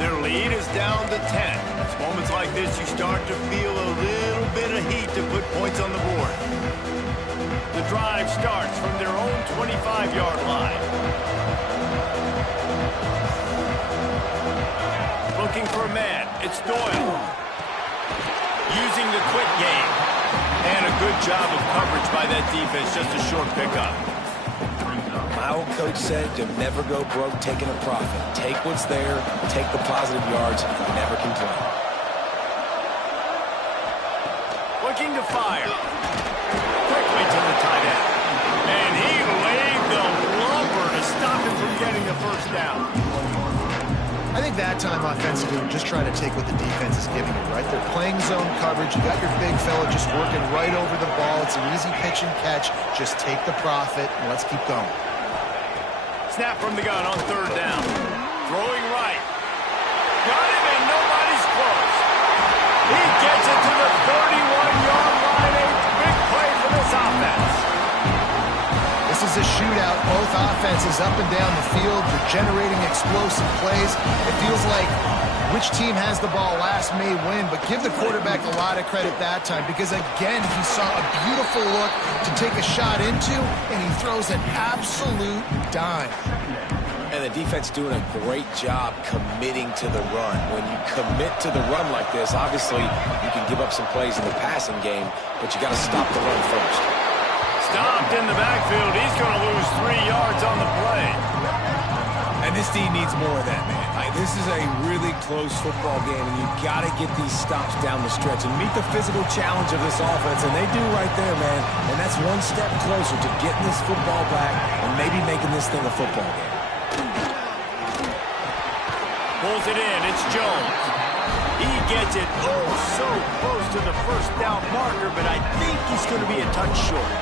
Their lead is down to 10. It's moments like this you start to feel a little bit of heat to put points on the board. The drive starts from their own 25-yard line. Looking for a man. It's Doyle. Using the quick game. And a good job of coverage by that defense. Just a short pickup. My old coach said to never go broke taking a profit. Take what's there, take the positive yards, never complain. Looking to fire. Quickly to the tight end. And he laid the lumber to stop him from getting the 1st down. I think that time offensively, we're just trying to take what the defense is giving you, right? They're playing zone coverage. You got your big fella just working right over the ball. It's an easy pitch and catch. Just take the profit, and let's keep going. Snap from the gun on 3rd down. Throwing right. Got him, and nobody's close. He gets it to the 31-yard line. A big play for this offense. This is a shootout. Both offenses up and down the field. They're generating explosive plays. It feels like which team has the ball last may win, but give the quarterback a lot of credit that time because, again, he saw a beautiful look to take a shot into, and he throws an absolute dime. And the defense doing a great job committing to the run. When you commit to the run like this, obviously you can give up some plays in the passing game, but you got to stop the run first. Stopped in the backfield. He's going to lose 3 yards on the play. And this team needs more of that, man. This is a really close football game, and you've got to get these stops down the stretch and meet the physical challenge of this offense, and they do right there, man. And that's one step closer to getting this football back and maybe making this thing a football game. Pulls it in. It's Jones. He gets it so close to the 1st down marker, but I think he's going to be a touch short.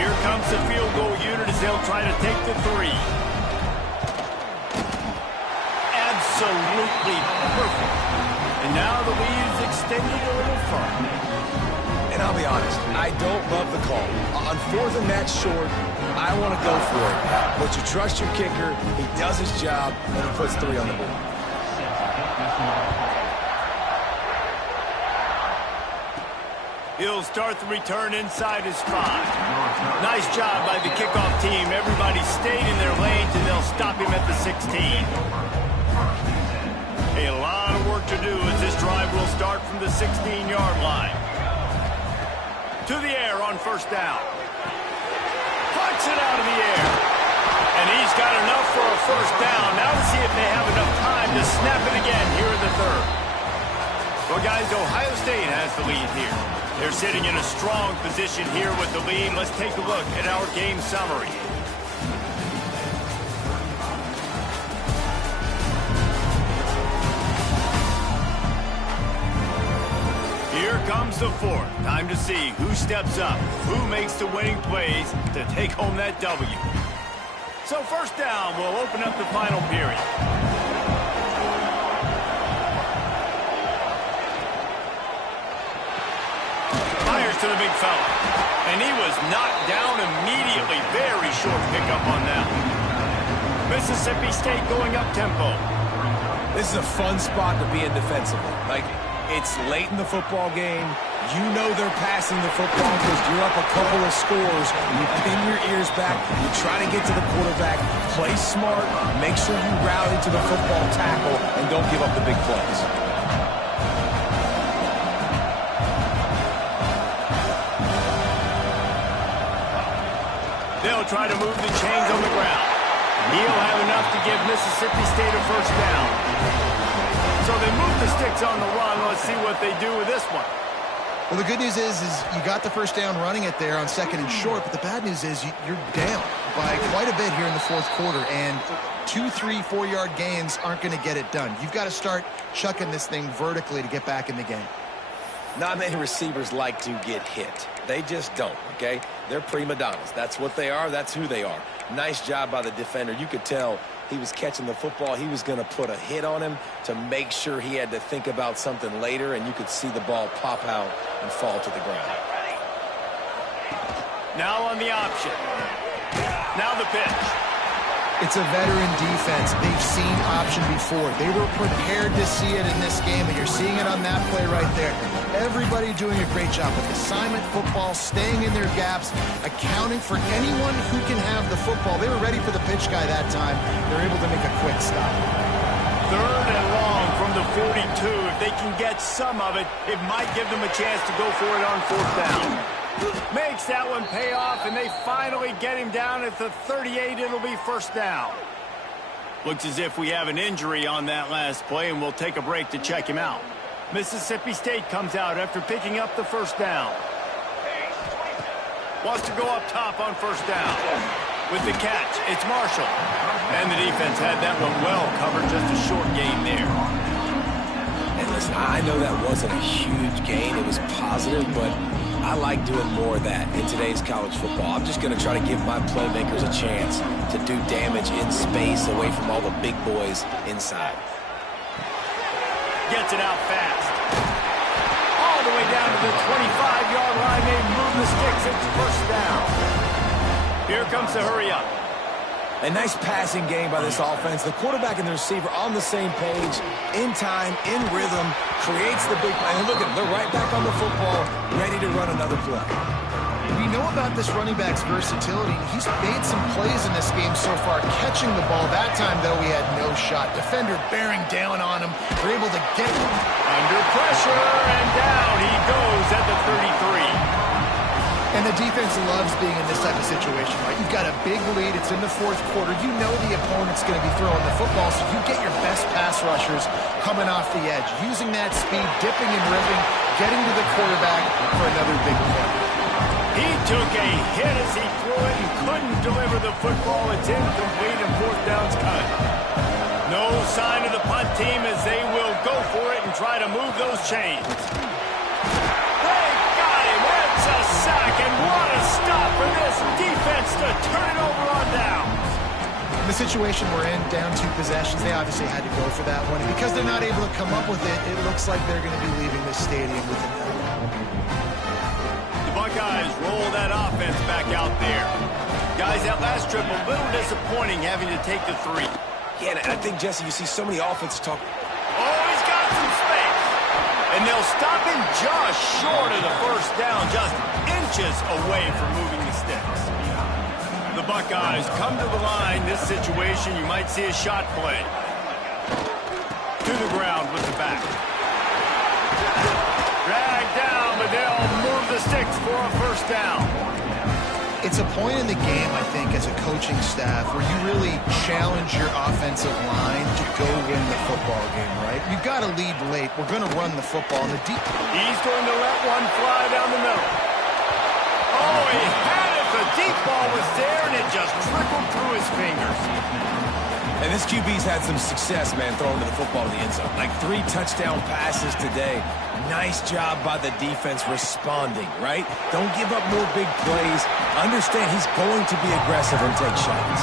Here comes the field goal unit as they'll try to take the 3. Absolutely perfect. And now the lead is extended a little further. And I'll be honest, I don't love the call. On 4th and that short, I want to go for it. But you trust your kicker, he does his job, and he puts 3 on the board. He'll start the return inside his 5. Nice job by the kickoff team. Everybody stayed in their lanes, and they'll stop him at the 16. A lot of work to do as this drive will start from the 16-yard line. To the air on 1st down. Punts it out of the air. And he's got enough for a 1st down. Now to see if they have enough time to snap it again here in the 3rd. Well, guys, Ohio State has the lead here. They're sitting in a strong position here with the lead. Let's take a look at our game summary. Here comes the 4th. Time to see who steps up, who makes the winning plays to take home that W. So 1st down will open up the final period. To the big fella. And he was knocked down immediately. Very short pickup on that. Mississippi State going up tempo. This is a fun spot to be in defensively. Like, it's late in the football game. You know they're passing the football because you're up a couple of scores. You pin your ears back. You try to get to the quarterback. Play smart. Make sure you rally to the football tackle and don't give up the big plays. They'll try to move the chains on the ground. He'll have enough to give Mississippi State a 1st down. So they move the sticks on the run. Let's see what they do with this one. Well, the good news is you got the 1st down running it there on 2nd and short, but the bad news is you're down by quite a bit here in the 4th quarter, and 2, 3, 4-yard gains aren't going to get it done. You've got to start chucking this thing vertically to get back in the game. Not many receivers like to get hit. They just don't, okay? They're prima donnas. That's what they are. That's who they are. Nice job by the defender. You could tell he was catching the football. He was going to put a hit on him to make sure he had to think about something later, and you could see the ball pop out and fall to the ground. Now on the option. Now the pitch. It's a veteran defense. They've seen option before. They were prepared to see it in this game, and you're seeing it on that play right there. Everybody doing a great job with assignment football, staying in their gaps, accounting for anyone who can have the football. They were ready for the pitch guy that time. They're able to make a quick stop. 3rd and long from the 42. If they can get some of it, it might give them a chance to go for it on 4th down. Makes that one pay off, and they finally get him down at the 38. It'll be 1st down. Looks as if we have an injury on that last play, and we'll take a break to check him out. Mississippi State comes out after picking up the 1st down. Wants to go up top on 1st down. With the catch, it's Marshall. And the defense had that one well covered, just a short gain there. And listen, I know that wasn't a huge gain. It was positive, but I like doing more of that in today's college football. I'm just going to try to give my playmakers a chance to do damage in space away from all the big boys inside. Gets it out fast. All the way down to the 25-yard line. They move the sticks. It's 1st down. Here comes the hurry up. A nice passing game by this offense. The quarterback and the receiver on the same page, in time, in rhythm, creates the big play. And look at them, they're right back on the football, ready to run another play. We know about this running back's versatility. He's made some plays in this game so far, catching the ball. That time, though, he had no shot. Defender bearing down on him. They're able to get him. Under pressure, and down he goes at the 33. And the defense loves being in this type of situation, right? You've got a big lead. It's in the 4th quarter. You know the opponent's going to be throwing the football, so you get your best pass rushers coming off the edge, using that speed, dipping and ripping, getting to the quarterback for another big play. He took a hit as he threw it and couldn't deliver the football. It's incomplete and 4th down's cut. No sign of the punt team as they will go for it and try to move those chains. They got him. It's a sack, and what a stop for this situation we're in, down 2 possessions, they obviously had to go for that one. And because they're not able to come up with it, it looks like they're going to be leaving this stadium with an L. The Buckeyes roll that offense back out there. Guys, that last trip, a little disappointing having to take the 3. Yeah, and I think, Jesse, you see so many offenses talk. Oh, he's got some space. And they'll stop him just short of the first down, just inches away from moving the sticks. The Buckeyes come to the line. This situation, you might see a shot play. To the ground with the back. Drag down, but they'll move the sticks for a first down. It's a point in the game, I think, as a coaching staff where you really challenge your offensive line to go win the football game, right? You've got to lead late. We're going to run the football. And he's going to let one fly down the middle. Oh, he had it. The deep ball was there, and it just trickled through his fingers. And this QB's had some success, man, throwing to the football in the end zone. Like 3 touchdown passes today. Nice job by the defense responding, right? Don't give up more big plays. Understand he's going to be aggressive and take shots.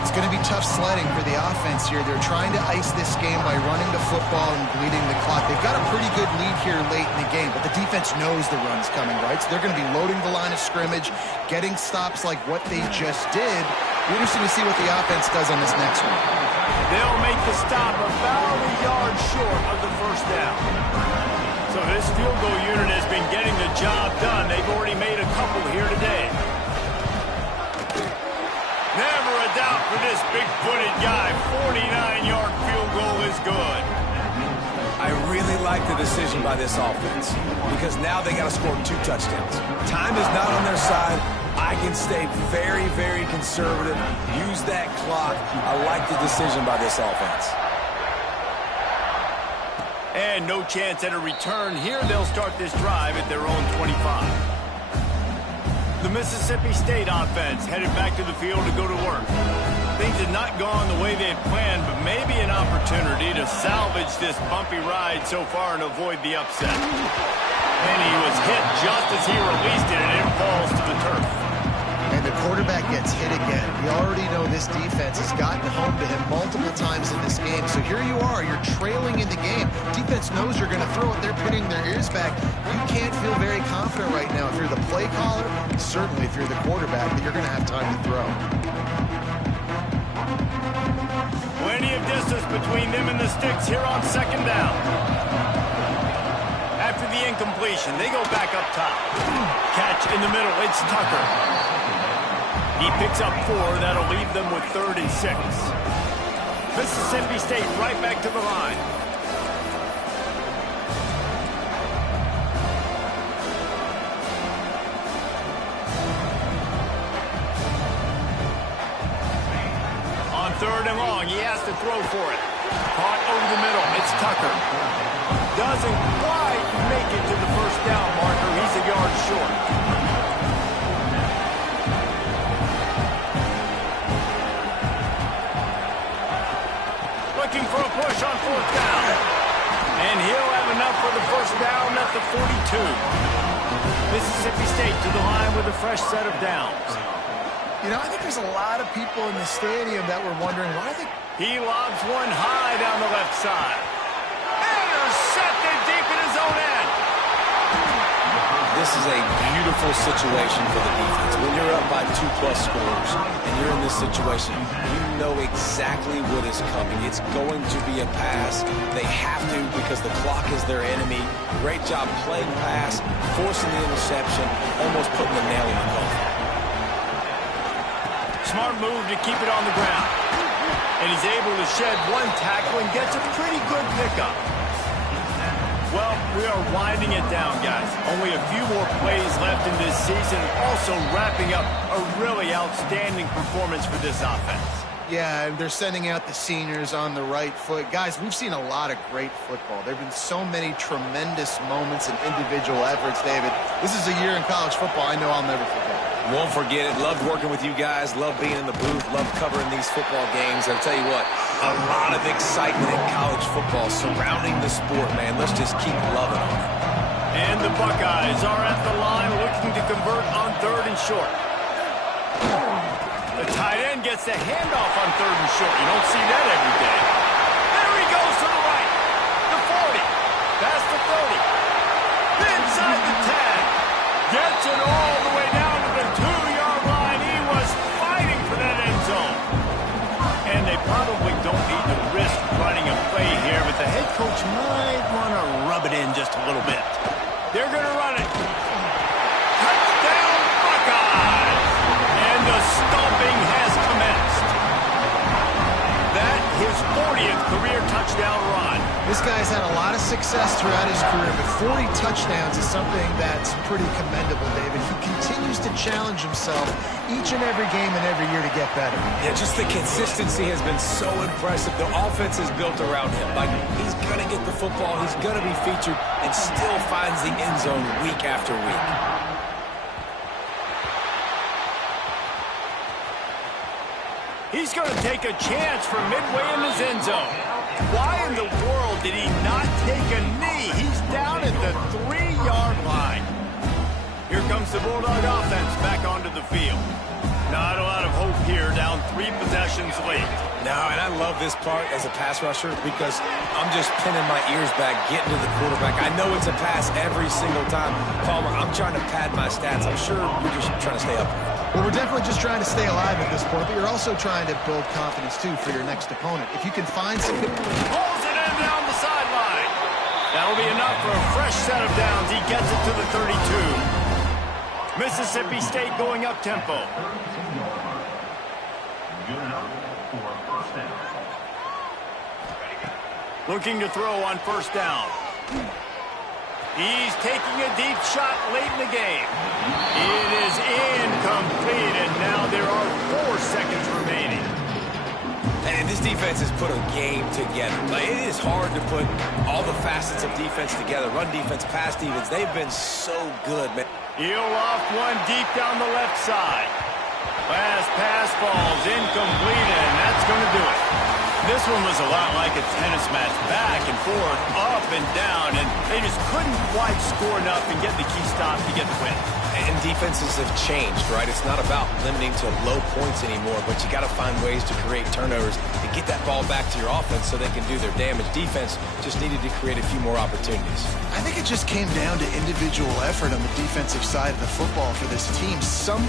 It's going to be tough sledding for the offense here. They're trying to ice this game by running the football and bleeding the clock. They've got a pretty good lead here late in the game, but the defense knows the run's coming, right? So they're going to be loading the line of scrimmage, getting stops like what they just did. We're interested to see what the offense does on this next one. They'll make the stop about a yard short of the first down. So this field goal unit has been getting the job done. They've already made a couple here today. Never a doubt for this big-footed guy. 49-yard field goal is good. I really like the decision by this offense because now they got to score 2 touchdowns. Time is not on their side. I can stay very, very conservative. Use that clock. I like the decision by this offense. And no chance at a return here. They'll start this drive at their own 25. The Mississippi State offense headed back to the field to go to work. Things had not gone the way they had planned, but maybe an opportunity to salvage this bumpy ride so far and avoid the upset. And he was hit just as he released it, and it falls to the turf. And the quarterback gets hit again. We already know this defense has gotten home to him multiple times in this game. So here you are, you're trailing in the game. Defense knows you're going to throw it. They're pinning their ears back. You can't feel very confident right now if you're the play caller, certainly if you're the quarterback, that you're going to have time to throw. Plenty of distance between them and the sticks here on second down. After the incompletion, they go back up top. Catch in the middle, it's Tucker. He picks up 4. That'll leave them with 3rd and 6. Mississippi State right back to the line. On 3rd and long, he has to throw for it. Caught over the middle. It's Tucker. Doesn't quite make it to the first down marker. He's a yard short. Looking for a push on 4th down. And he'll have enough for the first down at the 42. Mississippi State to the line with a fresh set of downs. You know, I think there's a lot of people in the stadium that were wondering why they... He lobs one high down the left side. Intercepted deep in his own end. This is a beautiful situation for the defense. When you're up by 2+ scores and you're in this situation, you know exactly what is coming. It's going to be a pass. They have to because the clock is their enemy. Great job playing pass, forcing the interception, almost putting the nail in the coffin. Smart move to keep it on the ground. And he's able to shed one tackle and gets a pretty good pickup. Well, we are winding it down, guys. Only a few more plays left in this season. Also wrapping up a really outstanding performance for this offense. Yeah, and they're sending out the seniors on the right foot. Guys, we've seen a lot of great football. There have been so many tremendous moments and individual efforts, David. This is a year in college football I know I'll never forget. Won't forget it. Loved working with you guys. Loved being in the booth. Loved covering these football games. I'll tell you what, a lot of excitement in college football surrounding the sport, man. Let's just keep loving on it. And the Buckeyes are at the line looking to convert on 3rd and short. The tight end gets the handoff on 3rd and short. You don't see that every day. There he goes to the right. The 40. Past the 30. Inside the 10. Gets it all the way down to the 2-yard line. He was fighting for that end zone. And they probably don't need to risk running a play here, but the head coach might want to rub it in just a little bit. They're going to run it. Touchdown, Buckeyes! And the stomping has commenced. That his 40th career touchdown run. This guy's had a lot of success throughout his career, but 40 touchdowns is something that's pretty commendable, David. He continues to challenge himself each and every game and every year to get better. Yeah, just the consistency has been so impressive. The offense is built around him. Like, he's going to get the football, he's going to be featured, and still finds the end zone week after week. He's going to take a chance from midway in his end zone. Why in the world did he not take a knee? He's down at the 3-yard line. Here comes the Bulldog offense back onto the field. Not a lot of hope here, down 3 possessions late. No, and I love this part as a pass rusher because I'm just pinning my ears back, getting to the quarterback. I know it's a pass every single time. Palmer, I'm trying to pad my stats. I'm sure you're just trying to stay up. Well, we're definitely just trying to stay alive at this point, but you're also trying to build confidence, too, for your next opponent. If you can find some... Pulls it in down the sideline. That'll be enough for a fresh set of downs. He gets it to the 32. Mississippi State going up-tempo. Looking to throw on 1st down. He's taking a deep shot late in the game. It is incomplete, and now there are 4 seconds remaining. And this defense has put a game together. Like, it is hard to put all the facets of defense together. Run defense, pass defense. They've been so good, man. He'll off one deep down the left side. Last pass falls incomplete, and that's going to do it. This one was a lot like a tennis match, back and forth, up and down, and they just couldn't quite score enough and get the key stop to get the win. And defenses have changed, right? It's not about limiting to low points anymore, but you got to find ways to create turnovers to get that ball back to your offense so they can do their damage. Defense just needed to create a few more opportunities. I think it just came down to individual effort on the defensive side of the football for this team. Some